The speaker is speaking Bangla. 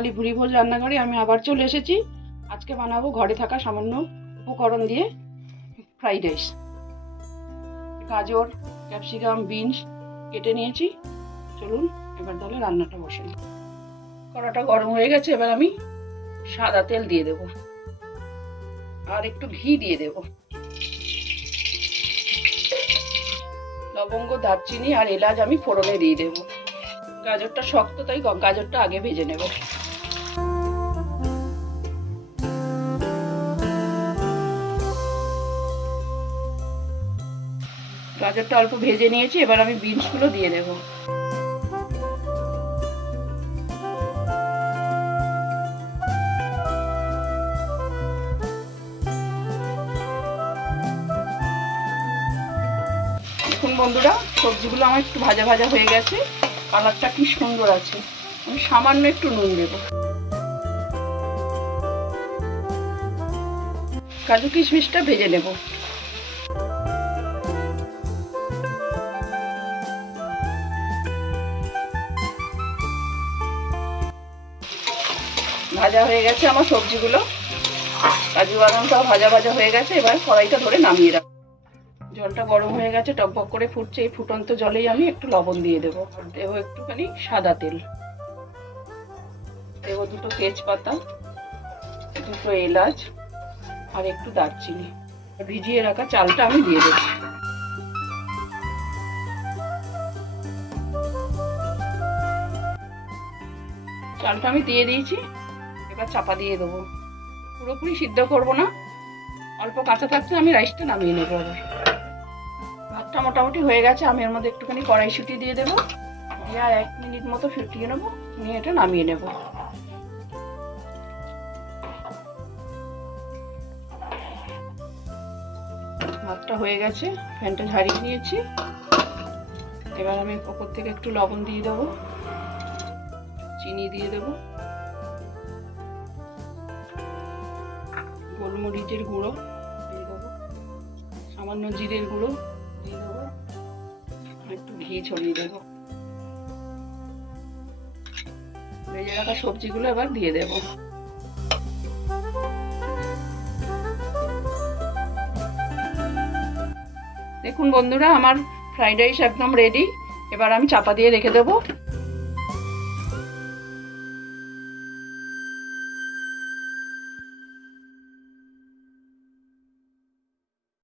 খালি ভুরি ভোজ রান্নাঘরে আমি আবার চলে এসেছি। আজকে বানাবো ঘরে থাকা সামান্য উপকরণ দিয়ে ফ্রাইড রাইস। গাজর, ক্যাপসিকাম, বিনস কেটে নিয়েছি। চলুন এবার তাহলে রান্নাটা বসাই। কড়াটা গরম হয়ে গেছে, এবার আমি সাদা তেল দিয়ে দেব আর একটু ঘি দিয়ে দেব। লবঙ্গ, দারচিনি আর এলাচ আমি ফোড়নে দিয়ে দেব। গাজরটা শক্ত, তাই গাজরটা আগে ভেজে নেব। গাজরটা অল্প ভেজে নিয়েছি, এবার আমি বিনসগুলো দিয়ে দেব। দেখুন বন্ধুরা, সবজিগুলো আমার একটু ভাজা ভাজা হয়ে গেছে, কালারটা কি সুন্দর আছে। আমি সামান্য একটু নুন দেব। কাজু কিশমিশটা ভেজে নেব। ভাজা হয়ে গেছে আমার সবজিগুলো, কাজু বাদামটাও ভাজা ভাজা হয়ে গেছে। এবার কড়াইটা ধরে নামিয়ে রাখবো। জলটা গরম হয়ে গেছে, টকবক করে ফুটছে। এই ফুটন্ত জলেই আমি একটু লবণ দিয়ে দেবো। দেবো একটুখানি সাদা তেল, দেবো দুটো তেজপাতা, দুটো এলাচ আর একটু দারচিনি। ভিজিয়ে রাখা চালটা আমি দিয়ে দেবো। চালটা আমি দিয়ে দিয়েছি, এবার চাপা দিয়ে দেবো। পুরোপুরি সিদ্ধ করবো না, অল্প কাঁচা থাকতে আমি রাইসটা নামিয়ে নেবো। ভাতটা মোটামুটি হয়ে গেছে, আমি এর মধ্যে একটুখানি কড়াইশুঁটি দিয়ে দেবো। দিয়ে আর 1 মিনিট মতো ফুটিয়ে নেবো, নিয়ে এটা নামিয়ে নেবো। ভাতটা হয়ে গেছে, ফ্যানটা ঝাড়িয়ে নিয়েছি। এবার আমি ওপর থেকে একটু লবণ দিয়ে দেবো, চিনি দিয়ে দেবো, গোলমরিচের গুঁড়ো দিয়ে দেবো, সামান্য জিরের গুঁড়ো দিয়ে দেবো, একটু ঘি ছড়িয়ে দেবো। ভেজে রাখা সবজিগুলো এবার দিয়ে দেবো। দেখুন বন্ধুরা, আমার ফ্রাইড রাইস একদম রেডি। এবার আমি চাপা দিয়ে রেখে দেবো।